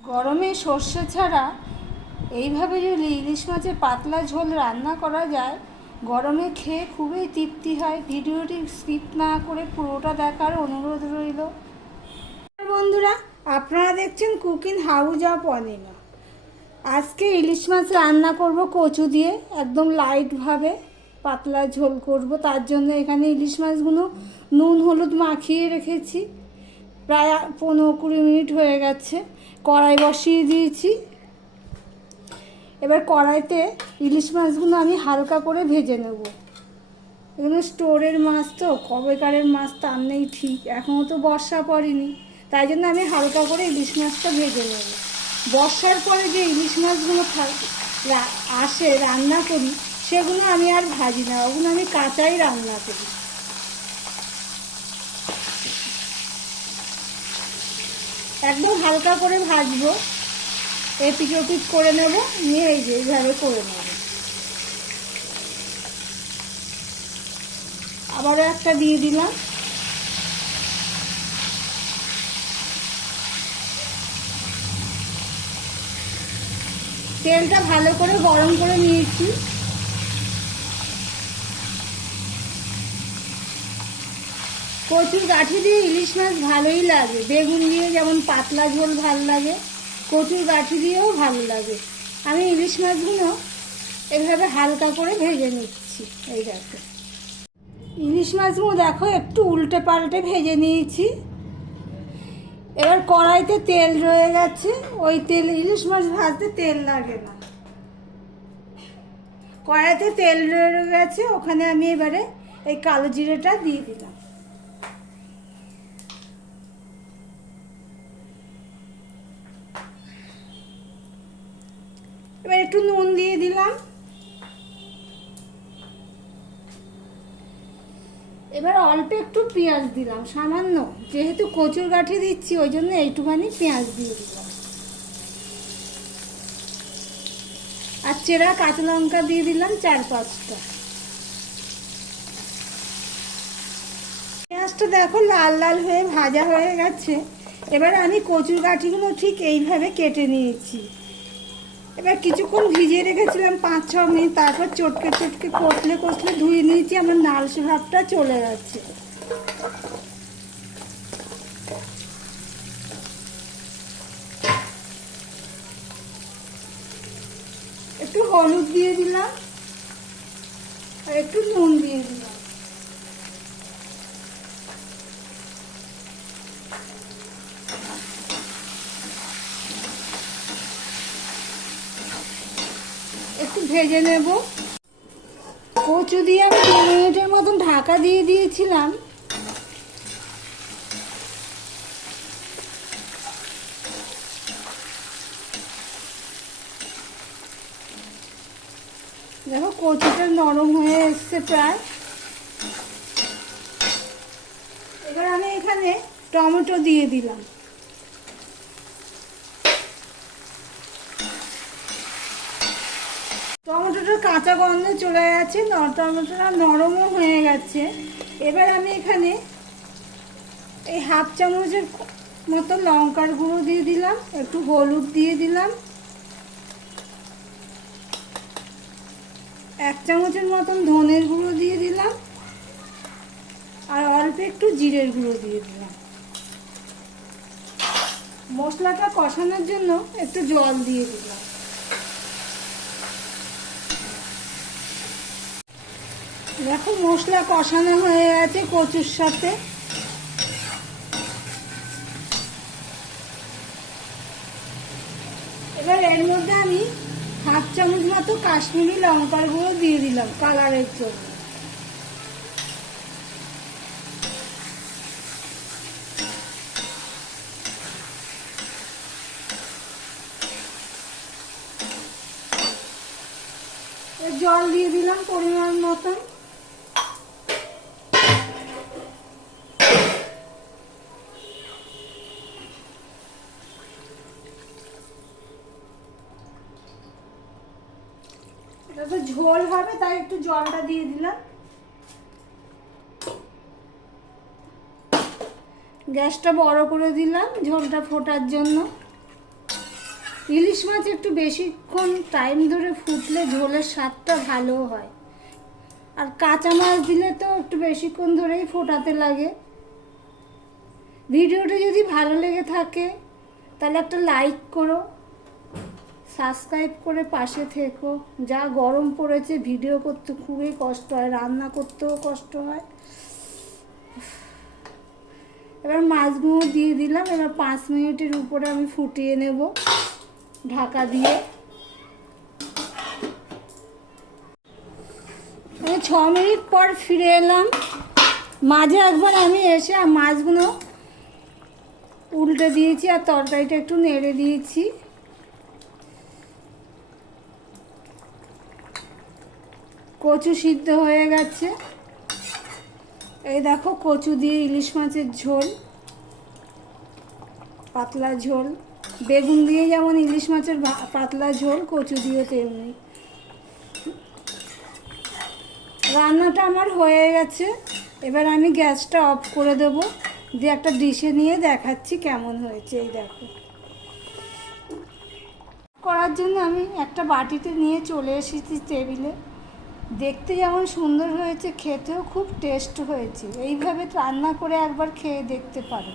গরমে সর্ষে ছাড়া এইভাবে যদি ইলিশ মাছের পাতলা ঝোল রান্না করা যায়, গরমে খেয়ে খুবই তৃপ্তি হয়। ভিডিওটি স্কিপ না করে পুরোটা দেখার অনুরোধ রইল। বন্ধুরা, আপনারা দেখছেন কুকিং হাউজ অফ অনিমা আজকে ইলিশ মাছ রান্না করব কচু দিয়ে, একদম লাইটভাবে পাতলা ঝোল করব। তার জন্য এখানে ইলিশ মাছগুলো নুন, হলুদ মাখিয়ে রেখেছি। প্রায় পনেরো কুড়ি মিনিট হয়ে গেছে। কড়াই বসিয়ে দিয়েছি। এবার কড়াইতে ইলিশ মাছগুলো আমি হালকা করে ভেজে নেব। এগুলো স্টোরের মাছ তো, কবেকারের মাছ তার নেই ঠিক। এখনও তো বর্ষা পড়েনি। তাই জন্য আমি হালকা করে ইলিশ মাছটা ভেজে নেব। বর্ষার পরে যে ইলিশ মাছগুলো আসে, রান্না করি, সেগুলো আমি আর ভাজি না। ওগুলো আমি কাঁচাই রান্না করি। একদম হালকা করে ভাজবো। এপিট ওপিট করে নেব, নিয়ে এই যে এইভাবে করে নেব। আবারও একটা দিয়ে দিলাম। তেলটা ভালো করে গরম করে নিয়েছি। কচুর গাঠি দিয়ে ইলিশ মাছ ভালোই লাগে। বেগুন দিয়ে যেমন পাতলা ঝোল ভালো লাগে, কচুর গাঠি দিয়েও ভালো লাগে। আমি ইলিশ মাছগুলো এভাবে হালকা করে ভেজে নিচ্ছি, এই দেখো। ইলিশ মাছগুলো দেখো, একটু উল্টে পাল্টে ভেজে নিয়েছি। এবার কড়াইতে তেল রয়ে গেছে। ওই তেল, ইলিশ মাছ ভাজতে তেল লাগে না। কড়াইতে তেল রয়ে গেছে, ওখানে আমি এবারে এই কালো জিরেটা দিয়ে দিলাম। এবার একটু নুন দিয়ে দিলাম। এবার অল্প একটু পেঁয়াজ দিলাম, সামান্য। যেহেতু কচুর গাঠি দিচ্ছি, ওই জন্য এইটুখানি পেঁয়াজ দিয়ে দিলাম। আর চেরা কাঁচা লঙ্কা দিয়ে দিলাম চার পাঁচটা। পেঁয়াজটা দেখো লাল লাল হয়ে ভাজা হয়ে গেছে। এবার আমি কচুর গাঠিগুলো ঠিক এইভাবে কেটে নিয়েছি। এবার কিছুক্ষণ ভিজিয়ে রেখেছিলাম, পাঁচ, ছ মিনিট, তারপর চটকে চটকে কষলে কষলে ধুয়ে নিয়েছি, আমার নালসে ভাবটা চলে যাচ্ছে। একটু হলুদ দিয়ে দিলাম একটু নুন দিয়ে দিলাম। ভেজে নেব। কচু দিয়ে আমি দু মিনিটের মতন ঢাকা দিয়ে দিয়েছিলাম। দেখো কচুটা নরম হয়ে এসছে প্রায়। এবার আমি এখানে টমেটো দিয়ে দিলাম। টমেটোটা কাঁচা গন্ধ চলে গেছে টমেটোটা নরমও হয়ে গেছে। এবার আমি এখানে এই হাফ চামচের মতো লঙ্কার গুঁড়ো দিয়ে দিলাম, একটু হলুদ দিয়ে দিলাম। এক চামচের মতন ধনের গুঁড়ো দিয়ে দিলাম, আর অল্প একটু জিরের গুঁড়ো দিয়ে দিলাম। মশলাটা কষানোর জন্য একটু জল দিয়ে দিলাম। দেখো মশলা কষানো হয়ে গেছে কচুর সাথে। এবার এর মধ্যে আমি হাফ চামচ মতো কাশ্মীরি লঙ্কার গুঁড়ো দিয়ে দিলাম কালারের জন্য। জল দিয়ে দিলাম পরিমাণ মতন। ঝোল হবে, তাই একটু জলটা দিয়ে দিলাম। গ্যাসটা বড় করে দিলাম ঝোলটা ফোটার জন্য। ইলিশ মাছ একটু বেশিক্ষণ টাইম ধরে ফুটলে ঝোলের স্বাদটা ভালো হয়। আর কাঁচা মাছ দিলে তো একটু বেশিক্ষণ ধরেই ফোটাতে লাগে। ভিডিওটা যদি ভালো লেগে থাকে, তাহলে একটা লাইক করো। সাবস্ক্রাইব করে পাশে থেকো। যা গরম পড়েছে, ভিডিও করতে খুবই কষ্ট হয়, রান্না করতেও কষ্ট হয়। এবার মাছগুলো দিয়ে দিলাম, এবার পাঁচ মিনিটের উপরে আমি ফুটিয়ে নেব ঢাকা দিয়ে। আমি ছ মিনিট পর ফিরে এলাম। মাঝে একবার আমি এসে মাছগুলো উল্টে দিয়েছি আর তরকারিটা একটু নেড়ে দিয়েছি। কচু সিদ্ধ হয়ে গেছে। এই দেখো কচু দিয়ে ইলিশ মাছের ঝোল, পাতলা ঝোল। বেগুন দিয়ে যেমন ইলিশ মাছের পাতলা ঝোল, কচু দিয়ে তেমনি। রান্নাটা আমার হয়ে গেছে। এবার আমি গ্যাসটা অফ করে দেবো। দিয়ে একটা ডিশে নিয়ে দেখাচ্ছি কেমন হয়েছে, এই দেখো। করার জন্য আমি একটা বাটিতে নিয়ে চলে এসেছি টেবিলে। দেখতে যেমন সুন্দর হয়েছে, খেতেও খুব টেস্ট হয়েছে। এইভাবে রান্না করে একবার খেয়ে দেখতে পারো।